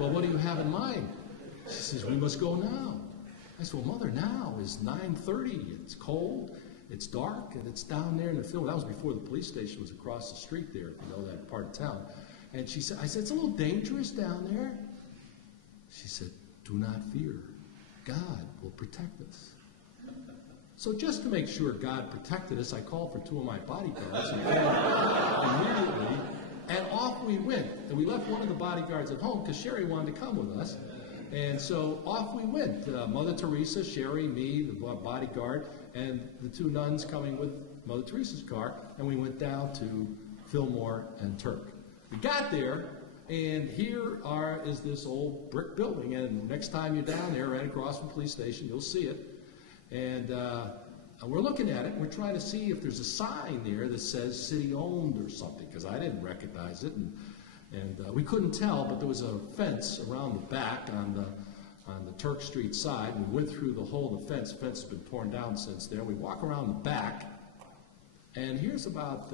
well, what do you have in mind? She says, we must go now. I said, well, Mother, now is 9:30. It's cold, it's dark, and it's down there in the field. That was before the police station was across the street there, if you know that part of town. And she said, I said, it's a little dangerous down there. She said, do not fear. God will protect us. So just to make sure God protected us, I called for 2 of my bodyguards and immediately, and off we went. And we left one of the bodyguards at home because Sherry wanted to come with us. And so off we went. Mother Teresa, Sherry, me, the bodyguard, and the 2 nuns coming with Mother Teresa's car, and we went down to Fillmore and Turk. We got there, and here is this old brick building, and next time you're down there, right across from the police station, you'll see it. And we're looking at it, and we're trying to see if there's a sign there that says city-owned or something, because I didn't recognize it, and we couldn't tell, but there was a fence around the back on the Turk Street side. We went through the whole of the fence. The fence has been torn down since then. We walk around the back, and here's about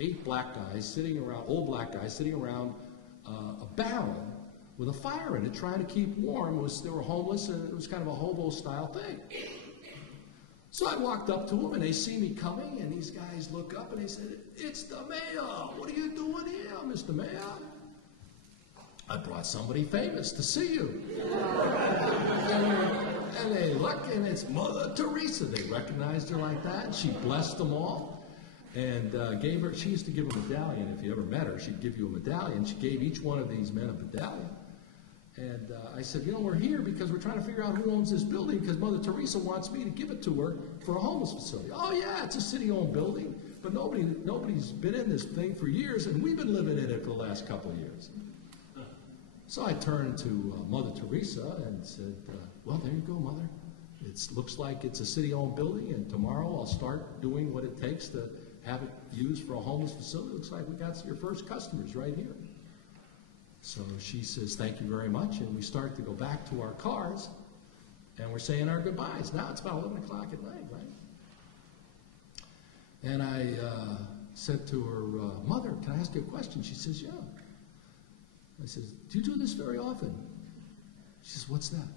8 black guys sitting around, old black guys sitting around a barrel with a fire in it, trying to keep warm. They were homeless, and it was kind of a hobo-style thing. So I walked up to them, and they see me coming, and these guys look up, and they said, it's the mayor. What are you doing here, Mr. Mayor? I brought somebody famous to see you. And they look, and it's Mother Teresa. They recognized her like that, and she blessed them all, and gave her, she used to give a medallion. If you ever met her, she'd give you a medallion. She gave each one of these men a medallion. And I said, you know, we're here because we're trying to figure out who owns this building, because Mother Teresa wants me to give it to her for a homeless facility. Oh, yeah, it's a city-owned building, but nobody's been in this thing for years, and we've been living in it for the last couple of years. So I turned to Mother Teresa and said, well, there you go, Mother. It looks like it's a city-owned building, and tomorrow I'll start doing what it takes to have it used for a homeless facility. Looks like we got your first customers right here. So she says, thank you very much, and we start to go back to our cars, and we're saying our goodbyes. Now it's about 11 o'clock at night, right? And I said to her, Mother, can I ask you a question? She says, yeah. I said, do you do this very often? She says, what's that?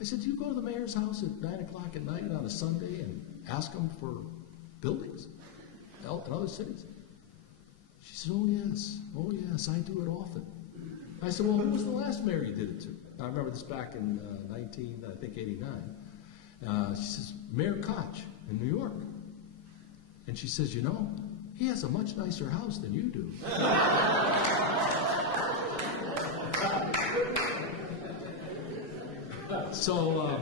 I said, do you go to the mayor's house at 9 o'clock at night on a Sunday and ask him for buildings in other cities? She said, oh yes, I do it often. I said, well, who was the last mayor you did it to? I remember this back in 1989. She says, Mayor Koch in New York. And she says, you know, he has a much nicer house than you do. So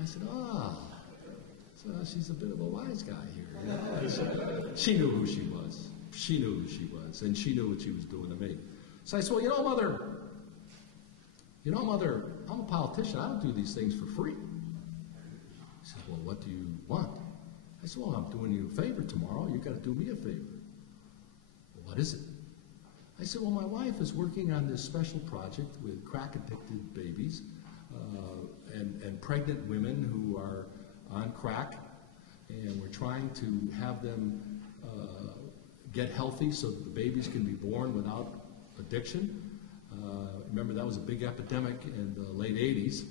I said, so she's a bit of a wise guy here. You know? So she knew who she was. She knew who she was, and she knew what she was doing to me. So I said, well, you know, Mother, I'm a politician. I don't do these things for free. She says, well, what do you want? I said, well, I'm doing you a favor tomorrow. You've got to do me a favor. Well, what is it? I said, well, my wife is working on this special project with crack-addicted babies and pregnant women who are on crack, and we're trying to have them get healthy so that the babies can be born without addiction. Remember, that was a big epidemic in the late 80s,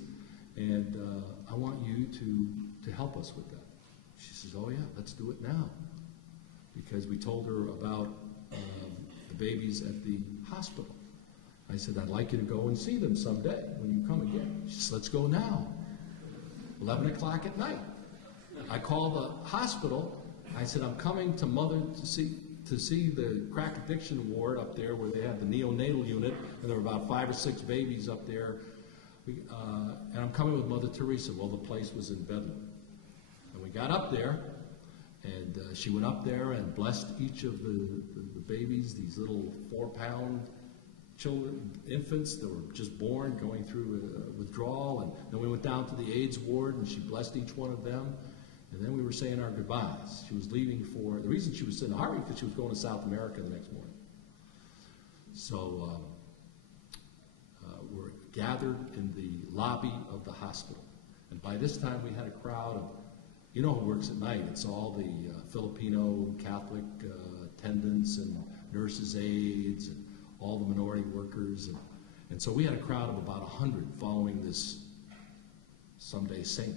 and I want you to help us with that. She says, oh yeah, let's do it now. Because we told her about the babies at the hospital. I said, I'd like you to go and see them someday when you come again. She said, let's go now. 11 o'clock at night. I called the hospital. I said, I'm coming to Mother to see the crack addiction ward up there where they have the neonatal unit, and there were about 5 or 6 babies up there. And I'm coming with Mother Teresa. Well, the place was in Bedlam. And we got up there, and she went up there and blessed each of the babies, these little 4-pound children, infants that were just born, going through withdrawal. And then we went down to the AIDS ward, and she blessed each one of them. And then we were saying our goodbyes. She was leaving for, the reason she was in a hurry, because she was going to South America the next morning. So we're gathered in the lobby of the hospital. And by this time we had a crowd of, you know who works at night, it's all the Filipino Catholic attendants and nurses' aides and all the minority workers. And so we had a crowd of about 100 following this someday saint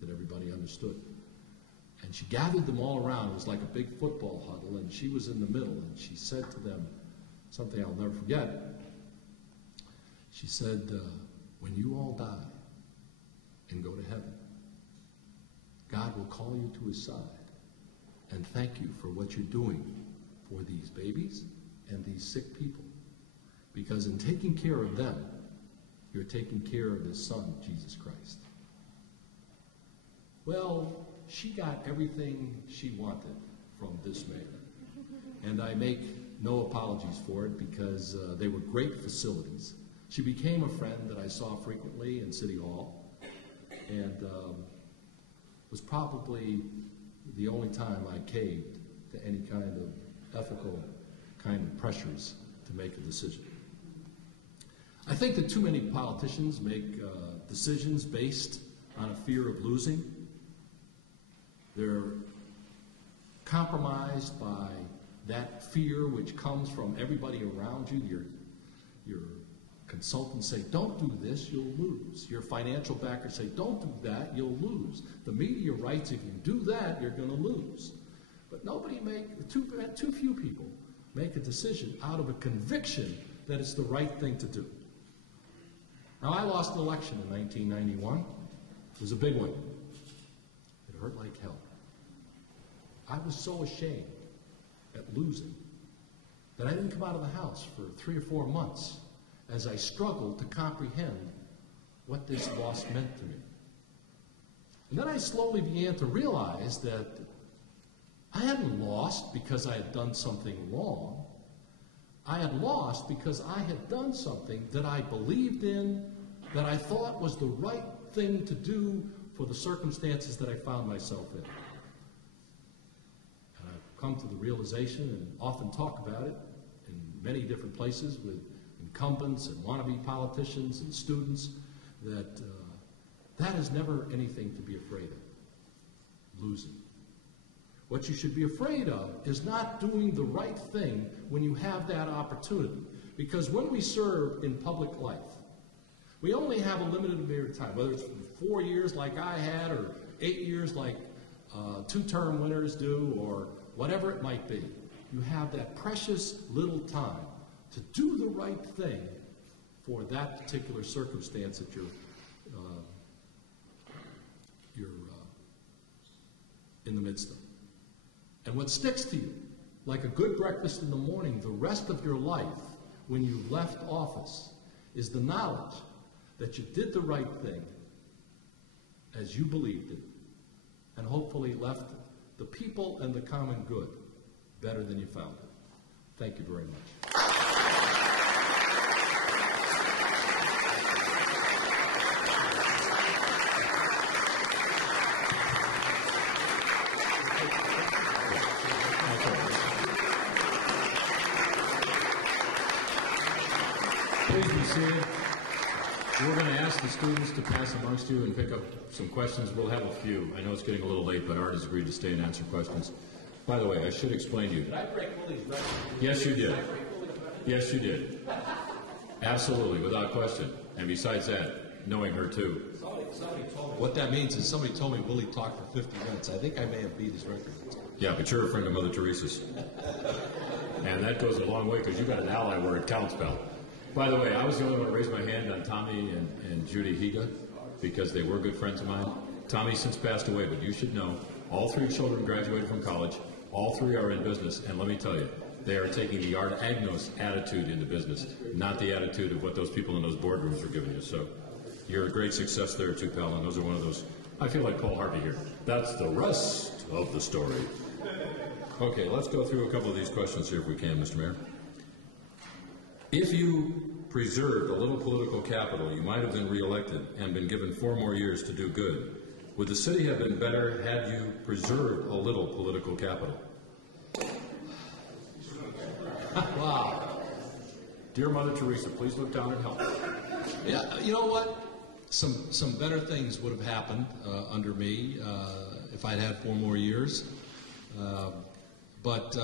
that everybody understood. And she gathered them all around. It was like a big football huddle, and she was in the middle, and she said to them something I'll never forget. She said, when you all die and go to heaven, God will call you to his side and thank you for what you're doing for these babies and these sick people. Because in taking care of them, you're taking care of his son, Jesus Christ. Well, she got everything she wanted from this man. And I make no apologies for it because they were great facilities. She became a friend that I saw frequently in City Hall, and was probably the only time I caved to any kind of ethical kind of pressures to make a decision. I think that too many politicians make decisions based on a fear of losing. They're compromised by that fear which comes from everybody around you. Your consultants say, don't do this, you'll lose. Your financial backers say, don't do that, you'll lose. The media writes, if you do that, you're going to lose. But too few people make a decision out of a conviction that it's the right thing to do. Now, I lost an election in 1991. It was a big one. It hurt like hell. I was so ashamed at losing that I didn't come out of the house for 3 or 4 months as I struggled to comprehend what this loss meant to me. And then I slowly began to realize that I hadn't lost because I had done something wrong. I had lost because I had done something that I believed in, that I thought was the right thing to do for the circumstances that I found myself in. And I've come to the realization, and often talk about it in many different places with incumbents and wannabe politicians and students, that that is never anything to be afraid of, losing. What you should be afraid of is not doing the right thing when you have that opportunity. Because when we serve in public life, we only have a limited period of time, whether it's 4 years like I had, or 8 years like 2-term winners do, or whatever it might be. You have that precious little time to do the right thing for that particular circumstance that you're in the midst of. And what sticks to you, like a good breakfast in the morning, the rest of your life, when you left office, is the knowledge that you did the right thing as you believed it, and hopefully left the people and the common good better than you found it. Thank you very much. Please be seated. We're going to ask the students to pass amongst you and pick up some questions. We'll have a few. I know it's getting a little late, but Art has agreed to stay and answer questions. By the way, I should explain to you. Did I break Willie's record? Yes, you did. Yes, you did. Absolutely, without question. And besides that, knowing her too. Somebody told me. What that means is somebody told me Willie talked for 50 minutes. I think I may have beat his record. Yeah, but you're a friend of Mother Teresa's. And that goes a long way because you got an ally where it counts, pal. By the way, I was the only one to raise my hand on Tommy and Judy Higa because they were good friends of mine. Tommy's since passed away, but you should know all 3 children graduated from college. All 3 are in business, and let me tell you, they are taking the Art Agnos attitude into business, not the attitude of what those people in those boardrooms are giving you. So you're a great success there too, pal, and those are one of those. I feel like Paul Harvey here. That's the rest of the story. Okay, let's go through a couple of these questions here if we can, Mr. Mayor. If you preserved a little political capital, you might have been reelected and been given 4 more years to do good. Would the city have been better had you preserved a little political capital? Wow. Dear Mother Teresa, please look down and help. Yeah, you know what? Some better things would have happened under me if I'd had 4 more years. But